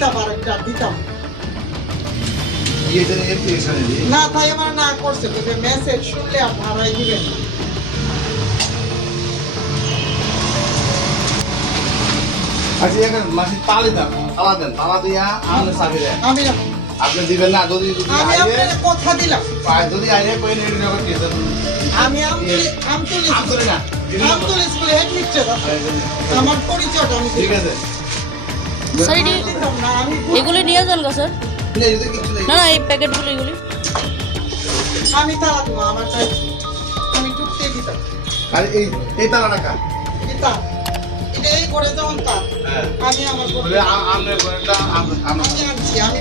দিতাম আরেকটা দিতাম ये जने एक टेंशन है जी না তাই আমার না করছে তো মেসেজ শুনলে আর ভাড়াই দিবেন अच्छा ये कर मासी ताले दा ताला दिया हमने साबी रे আমি आपने दिबेन ना যদি আমি আইয়ে আপনাকে কথা দিলাম পায় যদি আইয়ে কই নেই রে টেনশন আমি আমতুল আমতুল না আমতুল স্কুলে হেড মিস্টার আমার পরিচয়টা আমি ঠিক আছে স্যার এটি দিতাম না আমি এগুলি নিয়ে যান গা স্যার না যদি কিছু নেই না না এই প্যাকেটগুলো এগুলি আমি তালা দিব আমার চাই আমি ঢুকতে দিতাম আর এই তালাটা কার দিতাম এটা এই করে যখন তার হ্যাঁ আমি আমার বলে আমনে ঘরটা আমরা আমি আনছি আমি